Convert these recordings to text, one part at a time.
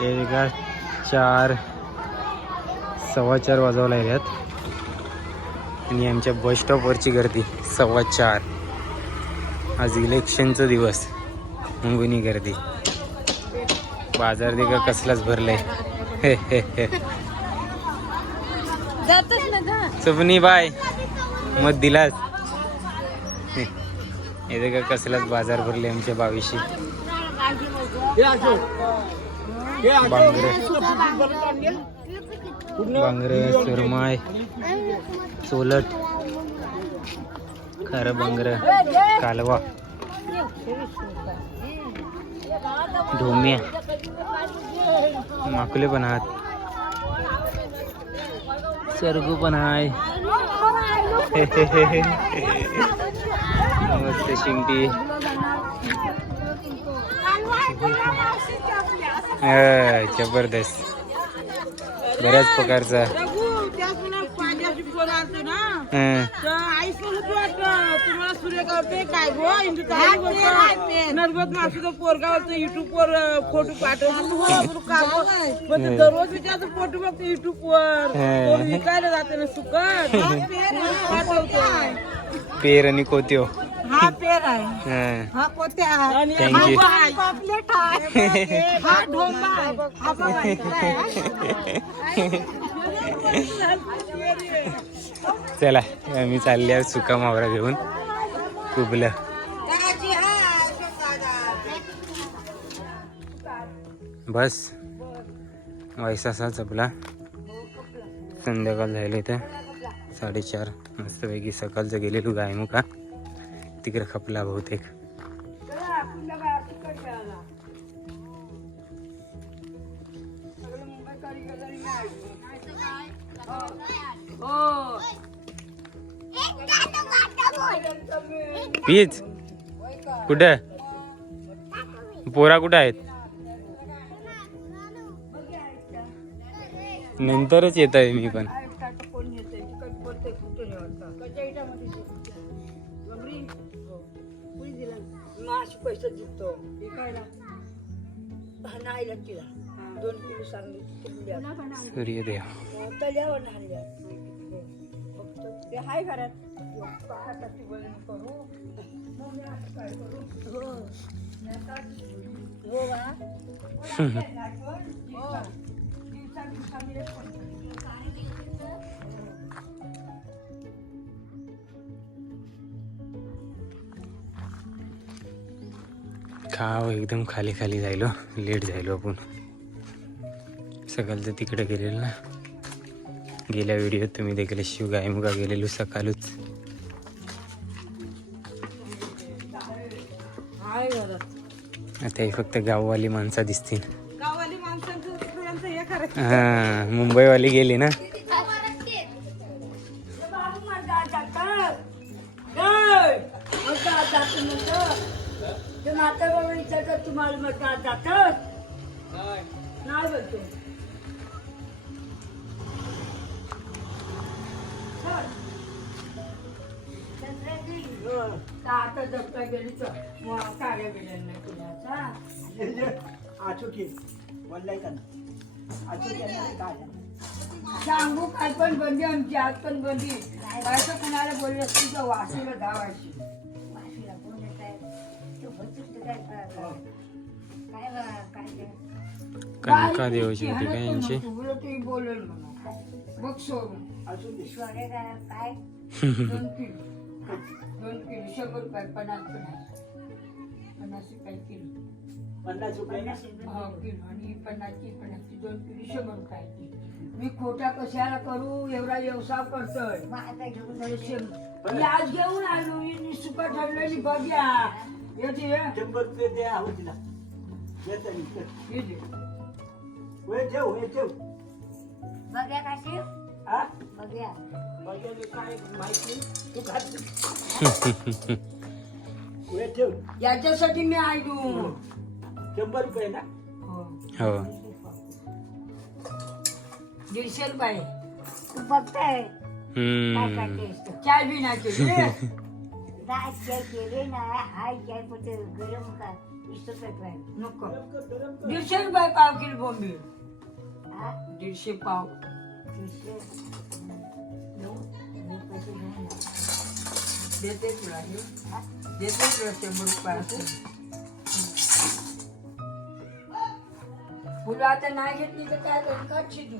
हे का चार सव्वा चार वाजवला यात आणि आमच्या बस स्टॉपवरची गर्दी सव्वा चार. आज इलेक्शनचा दिवस मुंगुनी गर्दी. बाजार देखा कसलाच भरलाय. सपनी बाय मत दिलास. हे देखा कसलाच बाजार भरले आमच्या बावीशी बांगरे. बांगरे सुरमाय चोलट खरं बांगरं कालवा ढोम्या माकुले पण आहात. सरगू पण आहे. मस्त शिंगटी हा, जबरदस्त. बऱ्याच प्रकारचा. हा. नर्मद मावशीचा पोरगावचं युट्यूब वर फोटो पाठवतो. म्हणजे दररोज विचारतो फोटो बघतो युट्यूब वर हा. कोण विकायला जाते ना सुकट पाठवतो. पेर आणि कोत्यो हा पेर आहे. हा. हा आहे. you. हा पापलेट आहे. हा ढोंबा आहे. हा. चला आम्ही चालले सुका मावरा घेऊन. कुबलं. बस. वैसासा चपला संध्याकाळ झालं इथं. साडेचार. मस्तपैकी सकाळचं गेलेलो गायमुका तिकडे खपला बहुतेक. पीच कुठे? पोरा कुठं आहेत? नंतरच येत आहे मी पण. पैसे जिंकतो विकायला नाही तिला दोन किलो सांगली सूर्यदेव तल्यावर नाही ते हाय घरात हाताची वळण करू मग मी असं काय करू हो हो खाव एकदम खाली खाली जायलो. लेट झालो आपण. सकाळचं तिकडे गेलेलो ना. गेल्या व्हिडिओत तुम्ही देखील शिव गायमुगा गेलेलो सकाळच. आता हे फक्त गाववाली माणसं दिसतील. हे हा मुंबईवाली गेली ना? जातात? नाही बोलतो. आता दप्तर गेली तर मग कार्य गेलं नाही? कुणाचा सांगू काल पण बंदी आमची आज पण बंदी. बायचं कुणाला बोललं असतील तर वाशीला धावायची कणका देवाची होती का यांची? हो मी खोटा कशाला करू एवढा व्यवसाय करतोय मी आज घेऊन आलो मी सुका ठरलेली बघ्या येते शंभर रुपये द्या तिला. येतं. येते होय ठेव होय ठेव बघ्या काशी हा बघ्या बघायला काय माहिती तू. खात होय ठेव याच्यासाठी मी आलो शंभर रुपये ना? हो. हो. दीडशे रुपये. तू बघताय. चाय बी नाही केली दास चाय केले. ना हाय चाय पते गरम का. नको. दीडशे रुपये पाव किलो बोंबील. हा? दीडशे पाव. देते तुला? देते तुला शंभर रुपये फुलं आता नाही घेतली तर काय करू? काढशी तू.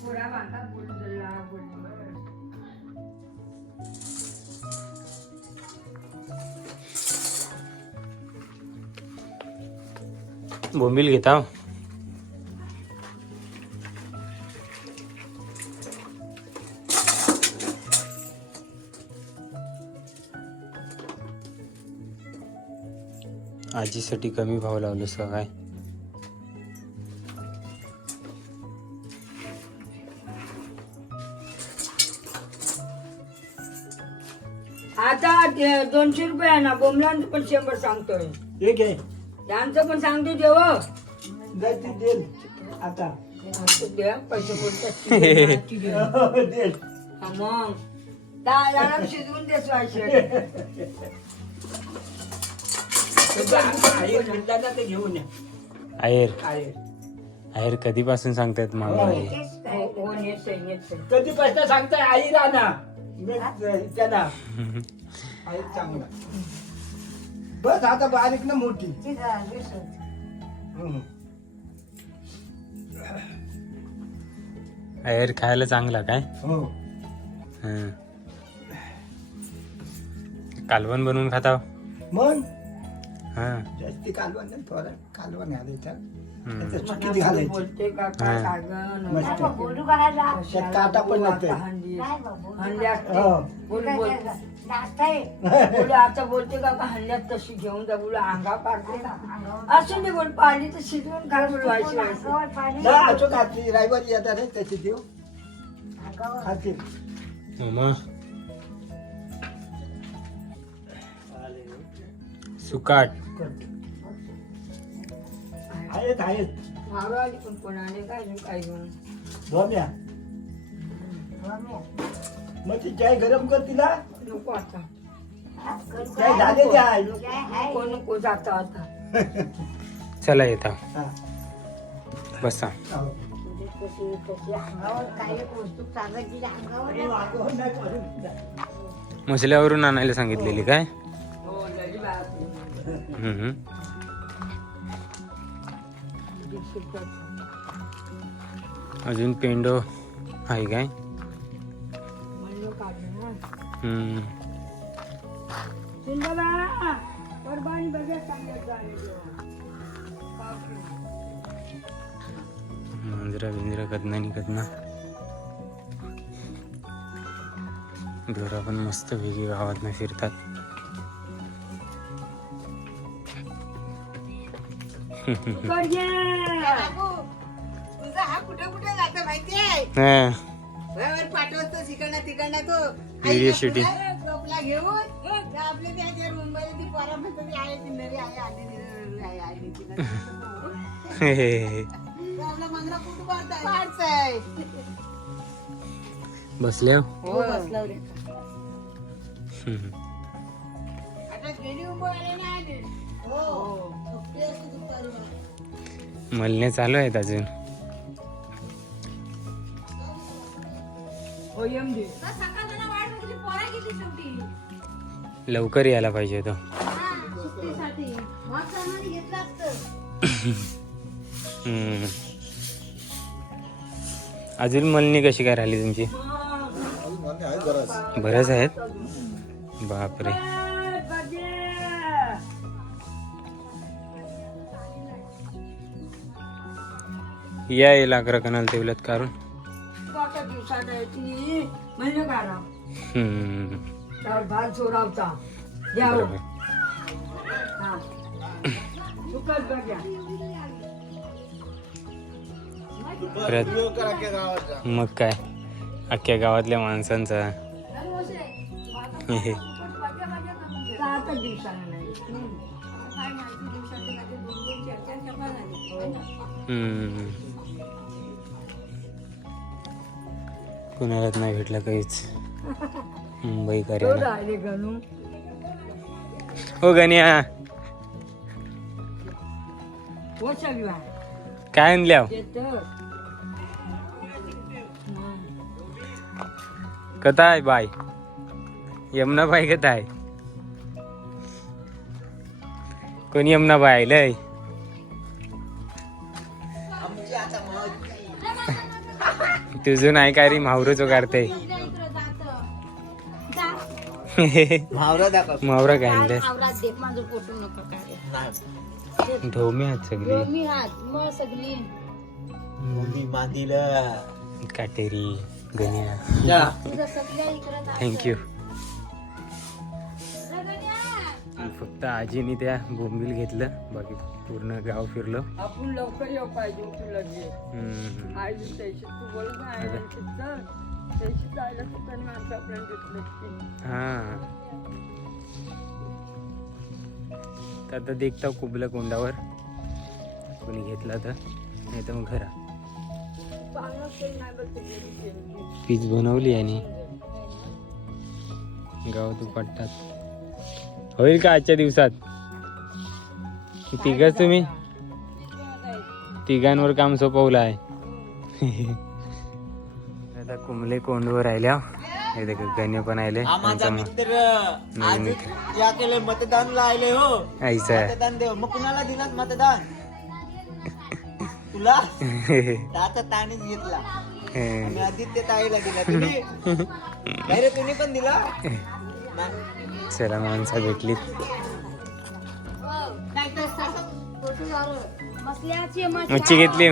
पुरा बांधा बुलला बुलला बोंबील घेता. हो. आजीसाठी कमी भाव लावलंस का काय आता दोनशे रुपये आहे ना बोमलांचं पण शंभर सांगतोय. हे घे. त्यांचं पण सांगतो देव जाय ती देल. आता. द्या पैसे बोलतात देल. हा मग. डाळ डाळ शिजवून देस व्हायचे आई म्हणला ना ते घेऊन या. आहेर आहेर कधीपासून सांगतायत मामा? हो. कधी प्रश्न सांगताय आई मी त्याला आई चांगला. बस आता बारीक ना मोठी. आहेर खायला चांगला काय? हो. हं. कालवण बनवून खाता हो? मग? हा. जास्ती कालवण नाही थोडं कालवण घालायचं घालायची. काय हा. मस्त. त्यात काटा पण हो. काय काय आता बोलते का तशी घेऊन जा बोल अंगा असं नाही बोल पाणी तर शिजवून खा बोल व्हायची असं खाती. येतात रे त्याची देव. अंगावर. खातील मामा सुकाट. आहेत आहेत आली पण काय काय घेऊन. मग ती चाय गरम कर तिला नको आता चाय? झाले आहे? नको नको जाता आता चला येता हा. बसा हो. वागवून नाही करून द्या. मसल्यावरून आणायला सांगितलेली काय हो बाप हम्म. अजून पेंडो आहे काय. मांजरा बिंजरा कदना नि कदना ढोरा पण मस्त वेगळी गावात फिरतात. हे, हे, हे. बसल्या? हो बसला रे. हम्म. आता गेली उभं ना आली. हो. दुपारी मलने चालू आहेत अजून. हो. लवकर यायला पाहिजे तो. हम्म. अजून मलनी कशी काय राहिली तुमची? बरंच आहेत. बापरे. या येईल अकरा कनाल तेवल्यात कारण परत मग काय? अख्ख्या गावातल्या माणसांचा. हे. हम्म. कुणालाच नाही भेटलं काहीच. मुंबई करायला गणू. हो गण्या. हो काय आणल्या? कथा आहे बाय यमुना बाय कथा आहे. कोणी यमुना बाय आयलंय तुझं नाही काय रे काढते दाखव. मावरा काय देख माझं पोटू नका काय ढोमी आहेत सगळी. मुली मांदीला काटेरी गण्या. थँक्यू फक्त आजीने त्या बोंबील घेतलं. बाकी पूर्ण गाव फिरलो. आपण लवकर येऊ पाहिजे तू लगेच हम्म. आई त्याशी तू बोल ना आई चल. त्याशी जायला सुद्धा नाही माणसं आपल्याला घेतलं की हा. तर आता देखता कुबलं कोंडावर. कोणी घेतला तर नाही तर मग घरा. पीच बनवली आणि गाव तू पट्टात होईल का आजच्या दिवसात? तिघच तुम्ही? तिघांवर काम सोपवलं आहे. आता कुंबले कोंडवर राहिल्या हे. देख गण्य पण आले. या केले मतदान लायले हो. ऐसा. मतदान देव. मग कुणाला दिलात मतदान? तुला? ताणीच घेतला. हे. आणि आदित्य ताईला दिला. तुम्ही? पण दिला. चला माणसं भेटली मच्छी घेतली.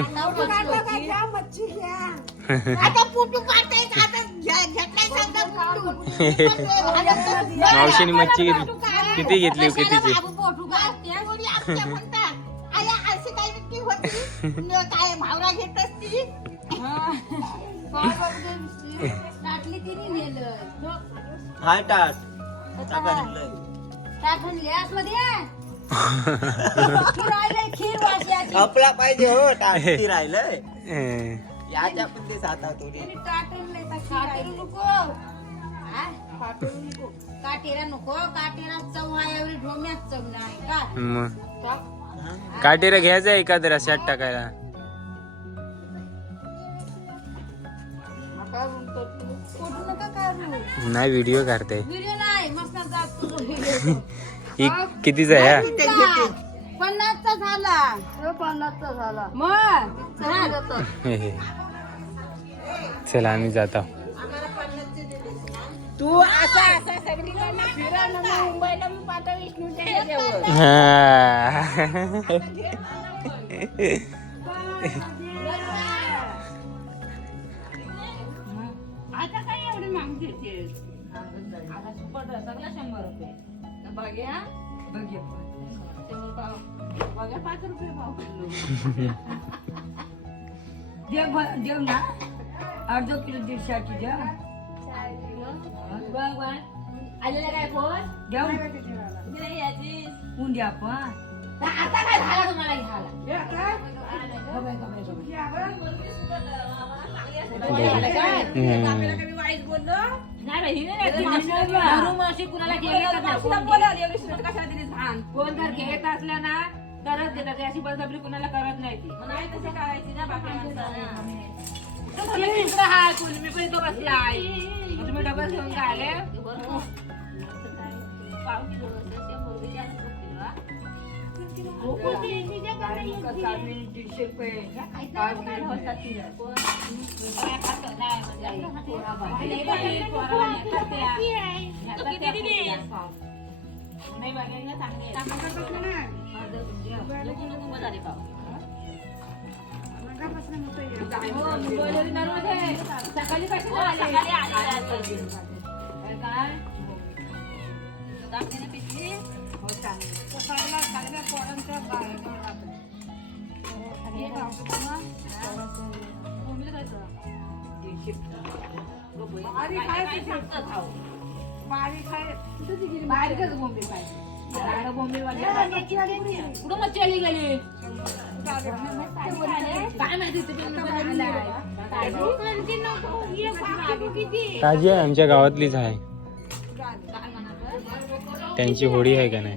मावशीने मच्छी घेतली. किती घेतली हो, कितीची? बाबू हाय टाट. टाका आपला पाहिजे हो टाट किती राहिलंय. याच्या पण ते सात काटेरू नको? काटेरा नको काटेरा चव आहे एवढी ढोम्यात चव नाही का? टाक. काटेरा घ्यायचा एखाद रस्यात टाकायला. नाही व्हिडिओ काढते. व्हिडिओ नाही मस्त जात. तुझं व्हिडिओ ही कितीचा आहे हा? पन्नासचा. झाला. तो पन्नासचा झाला. मग? झालं हे, हे. चला आम्ही जातो. तू असा असा सगळीकडनं फिरा ना मग मुंबईला मी पाठव विष्णूच्या ह्याच्यावर. आता आता सुपट सगळं शंभर रुपये बघ्या बघ्या बघ्या पाच रुपये भाव किलो देव भ- देव ना अर्ध किलो दीडशाची द्या बघ बघ आलेला काय फोन देव उद्या पण आता काय झाला तुम्हाला घ्यायला कोण जर घेत असला ना तरच देतात. अशी बळजबरी कुणाला करत नाही ती. नाही तसं करायची ना बाकी हाय कोणी? मी पण इथं बसलाय मग तुम्ही डबल घेऊन काय आले दीडशे रुपये सकाळी सकाळी आले काय पाहिजे कुठं मच्छी आली गेली काय माहिती ताजी आहे आमच्या गावातलीच आहे. त्यांची होळी आहे का नाही?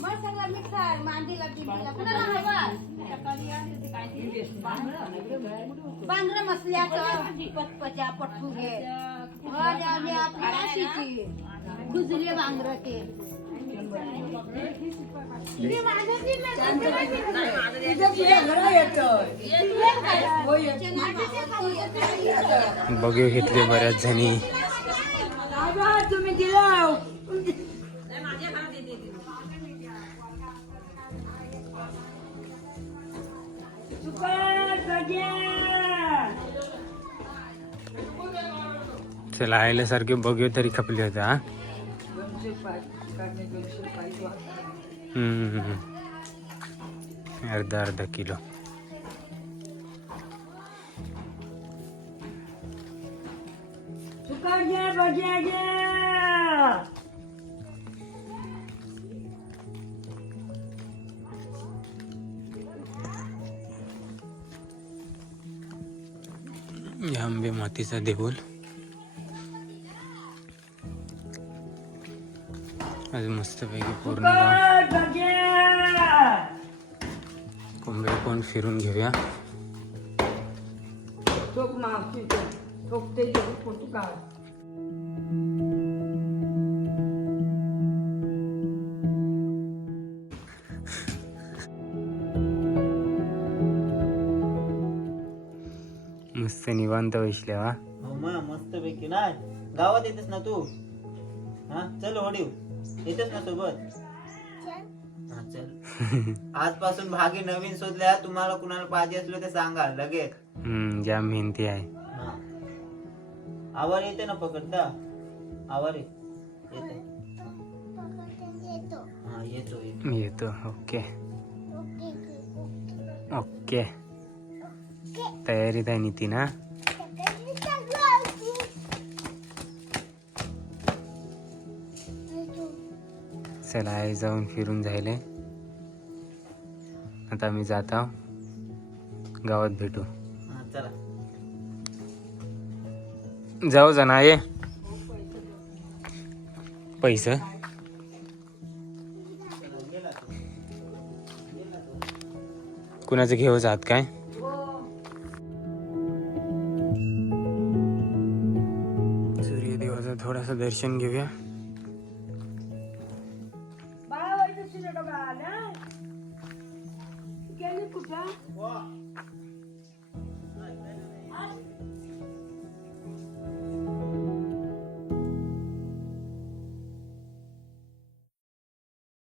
मग सगळं मिक्स मांडीला बिंडीला कुणाला पांढरं मसल्याचं पचपच्या पट्टू घे आपली खुजले ते घेतले बऱ्याच जणी. तुम्ही दिलं चला भज्या चला बघू तरी खपले होते हा? अर्धा अर्धा किलो. सुकाळ आंबे मातीचा देऊल आज मस्तपैकी पूर्ण कोंबड्या कोण फिरून घेऊया। ठोक मावशी ठोकते जेवढी फोटो काढ बसल्या वा. हो मग मस्त पैकी ना गावात येतेस ना तू? हा चल होडीव येतेस ना सोबत? हा चल. आजपासून भागी नवीन शोधल्या तुम्हाला कुणाला पाहिजे असलं ते सांगा लगेच. हम्म, जाम मेहनती आहे. हा. आवार येते ना पकडता? आवार ये- येते. हा येतो येतो. मी येतो ओके. ओके तयारीत आहे नितीन. हा चला आई जाऊन फिरून जायले. आता मी जात आहो. गावात भेटू. चला. जाऊ जाणा ये. पैसे? कुणाचं घेऊ जात काय? सूर्यदेवाचं थोडंसं दर्शन घेऊया.